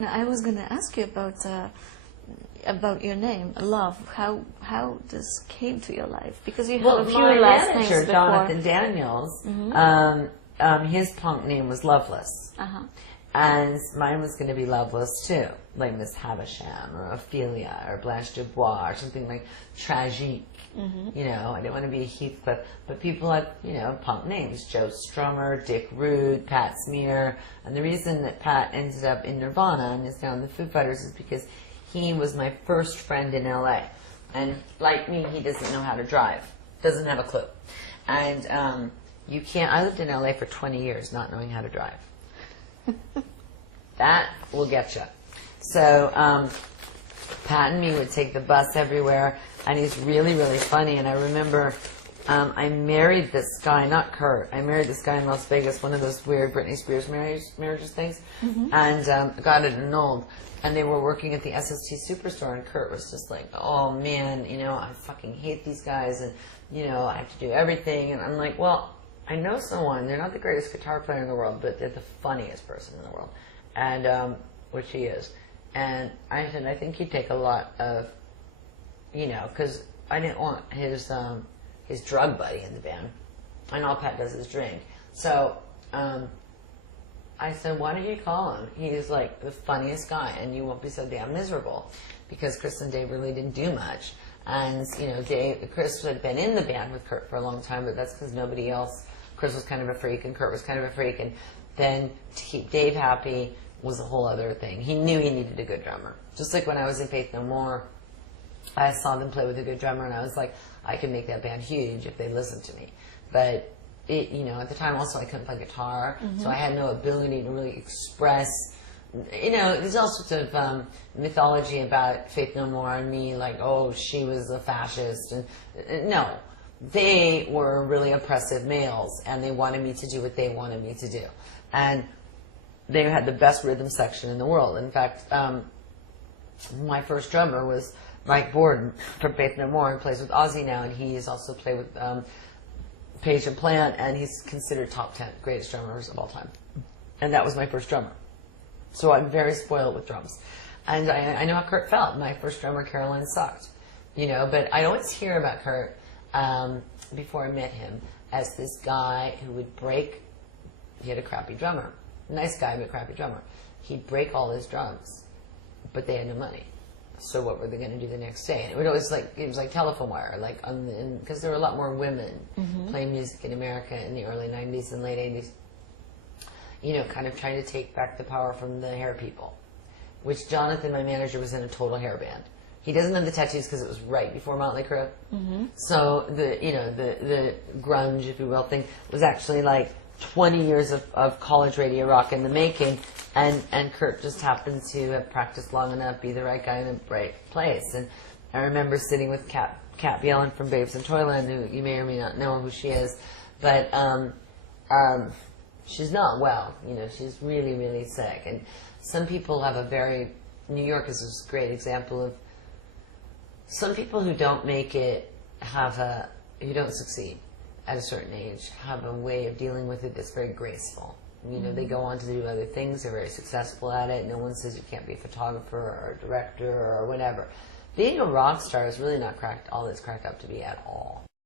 Now, I was going to ask you about your name, Love. How this came to your life? Because you have a few my last manager, names before. Jonathan Daniels, his punk name was Loveless. And mine was going to be Loveless too, like Miss Havisham or Ophelia or Blanche Dubois or something like tragique. You know, I didn't want to be a Heathcliff, but people had, you know, punk names: Joe Strummer, Dick Rude, Pat Smear. And the reason that Pat ended up in Nirvana and is now in the Foo Fighters is because he was my first friend in LA. And like me, he doesn't know how to drive, doesn't have a clue. And I lived in LA for 20 years not knowing how to drive. That will get you. So Pat and me would take the bus everywhere, and he's really, really funny. And I remember I married this guy, not Kurt. I married this guy in Las Vegas, one of those weird Britney Spears marriages things, and got it annulled. And they were working at the SST Superstore, and Kurt was just like, "Oh man, you know, I fucking hate these guys, and you know, I have to do everything." And I'm like, "Well, I know someone. They're not the greatest guitar player in the world, but they're the funniest person in the world," and which he is. And I said, "I think he'd take a lot of, you know, because I didn't want his drug buddy in the band, and all Pat does is drink." So I said, "Why don't you call him? He's like the funniest guy, and you won't be so damn miserable," because Chris and Dave really didn't do much. And, you know, Chris had been in the band with Kurt for a long time, but that's because nobody else. Chris was kind of a freak, and Kurt was kind of a freak. And then to keep Dave happy was a whole other thing. He knew he needed a good drummer. Just like when I was in Faith No More, I saw them play with a good drummer, and I was like, I could make that band huge if they listened to me. But, you know, at the time also I couldn't play guitar, so I had no ability to really express. You know, there's all sorts of mythology about Faith No More and me, like, oh, she was a fascist. And no, they were really oppressive males, and they wanted me to do what they wanted me to do. And they had the best rhythm section in the world. In fact, my first drummer was Mike Borden from Faith No More, and plays with Ozzy now, and he's also played with Page and Plant, and he's considered top 10 greatest drummers of all time. And that was my first drummer. So I'm very spoiled with drums. And I know how Kurt felt. My first drummer, Caroline, sucked. You know, but I always hear about Kurt, before I met him, as this guy who would break. He had a crappy drummer. Nice guy, but crappy drummer. He'd break all his drums, but they had no money. So what were they going to do the next day? And it was like telephone wire, like because there were a lot more women playing music in America in the early 90s and late 80s. You know, kind of trying to take back the power from the hair people, which Jonathan, my manager, was in a total hair band. He doesn't have the tattoos because it was right before Motley Crue. So the grunge, if you will, thing was actually like 20 years of college radio rock in the making, and Kurt just happened to have practiced long enough, be the right guy in the right place. And I remember sitting with Kat Bjelland from Babes in Toyland, who you may or may not know who she is, but she's not well. You know, she's really, really sick. And some people have New York is a great example of some people who don't make it who don't succeed at a certain age have a way of dealing with it that's very graceful. You know, they go on to do other things. They're very successful at it. No one says you can't be a photographer or a director or whatever. Being a rock star is really not all it's cracked up to be at all.